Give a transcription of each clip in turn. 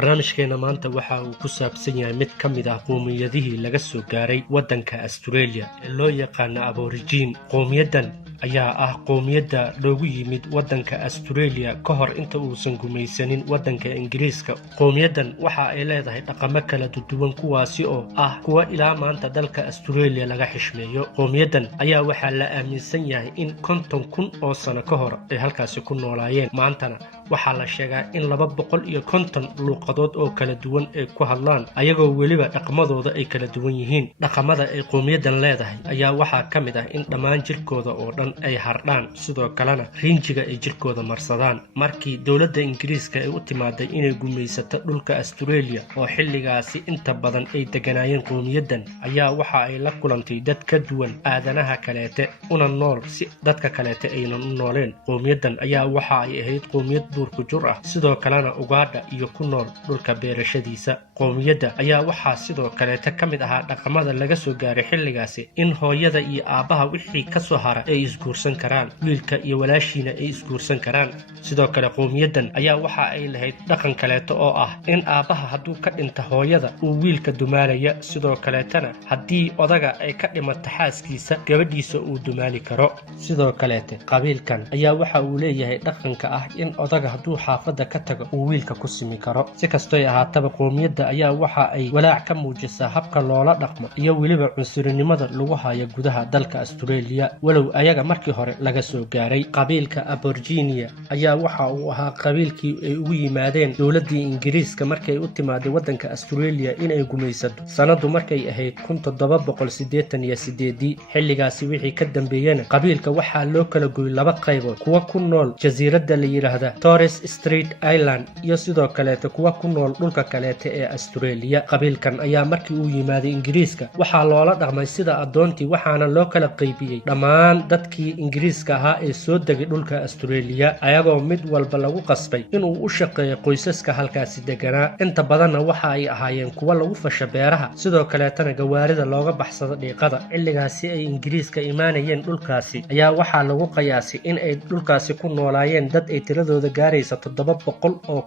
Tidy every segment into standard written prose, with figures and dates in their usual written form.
barnaamijkeena maanta waxa uu ku saabsan yahay mid ka mid ah qowmiyadihii laga soo gaaray waddanka Australia ee loo yaqaan Aborigine. Qowmiyadan ayaa ah qowmiyadda loogu yimid waddanka Australia ka hor inta uusan gumaysanin waddanka Ingiriiska. Qowmiyadan waxa ay leedahay dhaqamo kala duwan kuwaasi oo ah kuwa ilaa maanta dalka Australia laga xishmeeyo. Qowmiyadan ayaa waxaa la aaminsan yahay in 50,000 oo sano ka hor ay halkaasi ku noolaayeen. Maantana waxaa la sheegaa in 250 luqadood oo kala duwan ay ku hadlaan, ayagoo weliba dhaqamadooda ay kala duwan yihiin. Dhaqamada ay qowmiyadan leedahay ayaa waxaa ka mid ah in dhammaan jirkooda oo dhan ay hardhaan, sidoo kalena rinjiga ay jirkooda marsadaan. Markii dowladda Ingiriiska ay u timaaday inay gumaysato dhulka Australia oo xilligaasi inta badan ay deganaayeen qowmiyadan, ayaa waxa ay la kulantay dad ka duwan aadanaha kaleete una nool si dadka kaleete aynan u nooleen. Qowmiyadan ayaa waxa ay ahayd qowmiyad duurku jur ah, sidoo kalena ugaadha iyo ku nool dhulka beerashadiisa. Qowmiyadda ayaa waxaa sidoo kaleete ka mid ahaa dhaqamada laga soo gaaray xilligaasi in hooyada iyo aabbaha wixii ka soo hara ay isguursan karaan, wiilka iyo walaashiina ay isguursan karaan. Sidoo kale qowmiyadan ayaa waxa ay lahayd dhaqan kaleeto oo ah in aabbaha hadduu ka dhinto hooyada uu wiilka dumaalaya, sidoo kaleetana haddii odaga ay ka dhimato xaaskiisa gabadhiisa uu dumaali karo. Sidoo kaleete qabiilkan ayaa waxa uu leeyahay dhaqanka ah in odaga hadduu xaafadda ka tago uu wiilka ku simi karo. Si kastoy ahaataba qowmiyadda ayaa waxa ay walaac ka muujisaa habka loola dhaqmo iyo weliba cunsurinimada lagu hayo gudaha dalka Australia, walow ayaga markii hore laga soo gaaray. Qabiilka Aborigine ayaa waxa uu ahaa qabiilkii ay ugu yimaadeen dowladdii Ingiriiska markay u timaaday waddanka Australia inay gumaysato sanadu markay ahayd 1788. xilligaasi wixii ka dambeeyana qabiilka waxaa loo kala gooyay laba qaybood, kuwa ku nool jasiiradda la yiraahdo Torres Strait Island iyo sidoo kaleete kuwa ku nool dhulka kaleete ee Australia. Qabiilkan ayaa markii uu yimaaday Ingiriiska waxaa loola dhaqmay sida adoontii, waxaana loo kala qaybiyey dhammaan dadkii Ingiriiska ahaa ee soo degay dhulka Australia, ayagoo mid walba lagu qasbay inuu u shaqeeyo qoysaska halkaasi deganaa. Inta badanna waxa ay ahaayeen kuwa lagu fasha beeraha, sidoo kaleetana gawaarida looga baxsado dhiiqada. Xilligaasi ay Ingiriiska imaanayeen dhulkaasi ayaa waxaa lagu qiyaasay in ay dhulkaasi ku noolaayeen dad ay tiradooda gaaraysa 700,000 oo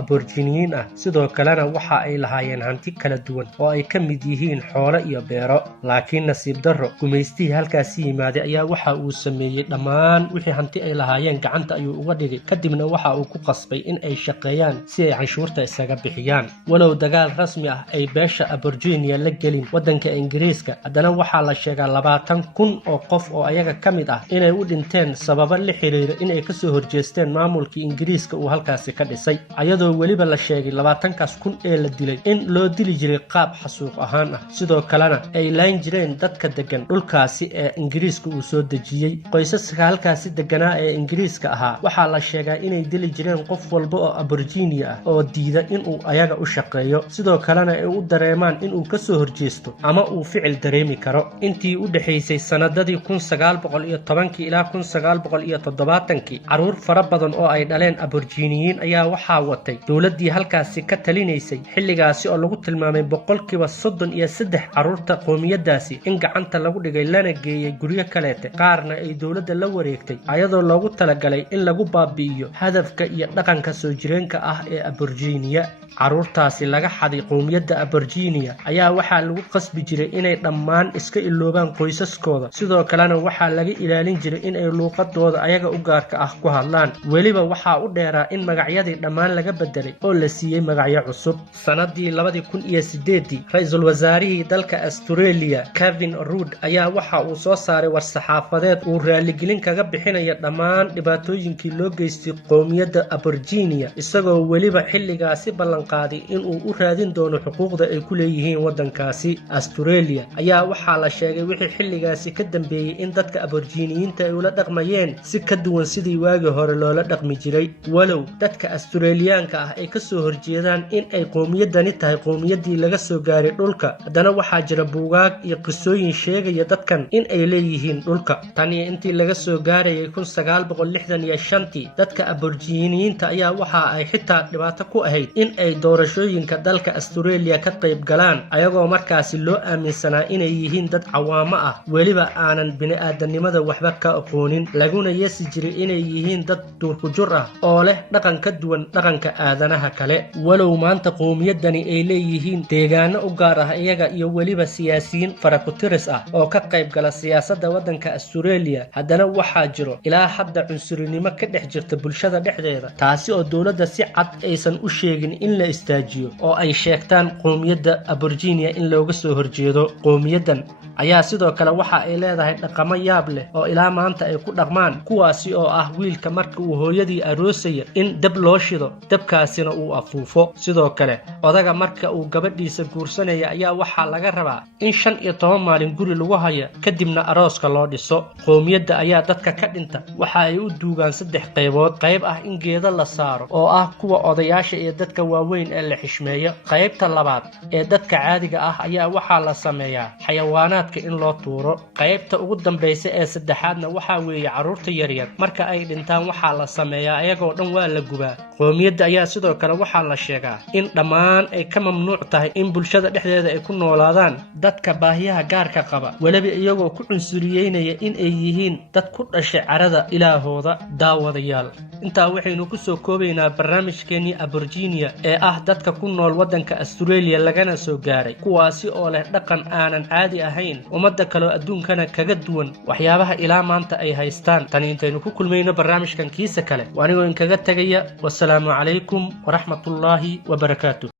Aboriginiin ah. Sidoo kalena waxa ay lahaayeen hanti kala duwan oo ay ka mid yihiin xoolo iyo beero. Laakiin nasiib darro, gumaystihii halkaasi yimaaday ayaa waxa uu sameeyey dhammaan wixii hanti ay lahaayeen gacanta ayuu uga dhigay, kadibna waxa uu ku qasbay in ay shaqeeyaan si ay canshuurta isaga bixiyaan. Walow dagaal rasmi ah ay beesha Aborigine la gelin waddanka Ingiriiska, haddana waxaa la sheegaa 20,000 oo qof oo ayaga ka mid ah inay u dhinteen sababo la xiriira in ay ka soo horjeesteen maamulkii Ingiriiska uu halkaasi ka dhisay, ayadoo weliba la sheegay 20,000 ee la dilay in loo dili jiray qaab xasuuq ahaan ah. Sidoo kalena ay laan jireen dadka degan dhulkaasi ee Ingiriiska uu soo dejiyey. Qoysaska halkaasi deganaa ee Ingiriiska ahaa waxaa la sheegaa inay dili jireen qof walba oo Aborigine ah oo diida inuu ayaga u shaqeeyo, sidoo kalena ay u dareemaan inuu ka soo horjeesto ama uu ficil dareemi karo. Intii u dhaxaysay sanadadii 1910 ilaa 1970, caruur fara badan oo ay dhaleen Aboriginiyiin ayaa waxaa watay dowladdii halkaasi ka talinaysay xilligaasi oo lagu tilmaamay 33% caruurta qowmiyadaasi in gacanta lagu dhigay lana geeyay guryo kaleete, qaarna ay dowladda la wareegtay ayadoo loogu talagalay in lagu baabi'iyo hadafka iyo dhaqanka soo jireenka ah ee Aborigine. caruurtaasi laga xaday qowmiyadda Aborigine ayaa waxaa lagu qasbi jiray inay dhammaan iska iloobaan qoysaskooda, sidoo kalena waxaa laga ilaalin jiray in ay luuqadooda ayaga u gaarka ah ku hadlaan. weliba waxaa u dheeraa in magacyadii dhammaan laga bedelay oo la siiyey magacyo cusub. sanadii 2008 ra'iisul wasaarihii dalka Australia Kevin Rudd ayaa waxa uu soo saaray war-saxaafadeed uu raaligelin kaga bixinaya dhammaan dhibaatooyinkii loo geystay qowmiyadda Aborigine, isagoo weliba xilligaasi ballan qaaday inuu u raadin doono xuquuqda ay ku leeyihiin waddankaasi. Australia ayaa waxaa la sheegay wixii xilligaasi ka dambeeyay in dadka Aboriginiyiinta ay ula dhaqmayeen si ka duwan sidii waagii hore loola dhaqmi jiray. walow dadka Australiyaanka ah ay ka soo horjeedaan in ay qowmiyadani tahay qowmiyaddii laga soo gaaray dhulka, haddana waxaa jira buugaag iyo qisooyin sheegaya dadkan in ay leeyihiin dhulka. tani intii laga soo gaarayay 1965 dadka aboriginiyiinta ayaa waxa ay xitaa dhibaato ku ahayd in ay doorashooyinka dalka Australia ka qayb galaan ayagoo markaasi loo aaminsanaa inay yihiin dad cawaamo ah weliba aanan bini'aadanimada waxba ka aqoonin laguna yeesi jiray inay yihiin dad duurkujur ah oo leh dhaqan ka duwan dhaqanka aadanaha kale walow maanta qowmiyadani ay leeyihiin deegaano u gaar ah iyaga iyo weliba siyaasiyiin farakutiris ah oo ka qayb gala siyaasadda waddanka Australia haddana waxaa jiro ilaa hadda cunsurinimo ka dhex jirta bulshada dhexdeeda taasi oo dawladda si cad aysan u sheegin in la istaajiyo oo ay sheegtaan qowmiyadda Aborigine in looga soo horjeedo qowmiyaddan ayaa sidoo kale waxa ay leedahay dhaqamo yaab leh oo ilaa maanta ay ku dhaqmaan kuwaasi oo ah wiilka marka uu hooyadii aroosaya in dab loo shido dabkaasina uu afuufo sidoo kale odaga marka uu gabadhiisa guursanaya ayaa waxaa laga rabaa in 15 maalin guri lagu hayo kadibna arooska loo dhiso qowmiyadda ayaa dadka ka dhinta waxa ay u duugaan 3 qaybood qayb ah in geeda la saaro oo ah kuwa odayaasha iyo dadka waaweyn ee la xishmeeyo qaybta labaad ee dadka caadiga ah ayaa waxaa la sameeyaa xayawaanaadka in loo tuuro qaybta ugu dambaysa ee saddexaadna waxa weeye caruurta yaryar marka ay dhintaan waxaa la sameeyaa ayagoo dhan waa la gubaa qowmiyadda ayaa sidoo kale waxaa la sheegaa in dhammaan ay ka mamnuuc tahay in bulshada dhexdeeda ay ku noolaadaan dadka baahiyaha gaarka qaba waliba iyagoo ku cunsuriyeynaya in ay yihiin dad ku dhashay carada ilaahooda daawadayaal intaa waxaynu ku soo koobaynaa barnaamijkeennii Aborigine ee ah dadka ku nool waddanka Australia lagana soo gaaray kuwaasi oo leh dhaqan aanan caadi ahayn ummadda kale adduunkana kaga duwan waxyaabaha ilaa maanta ay haystaan tani intaynu ku kulmayno barnaamijkan kiisa kale waanigoo inkaga tagaya wassalaamu calaykum waraxmatullaahi wabarakaatuh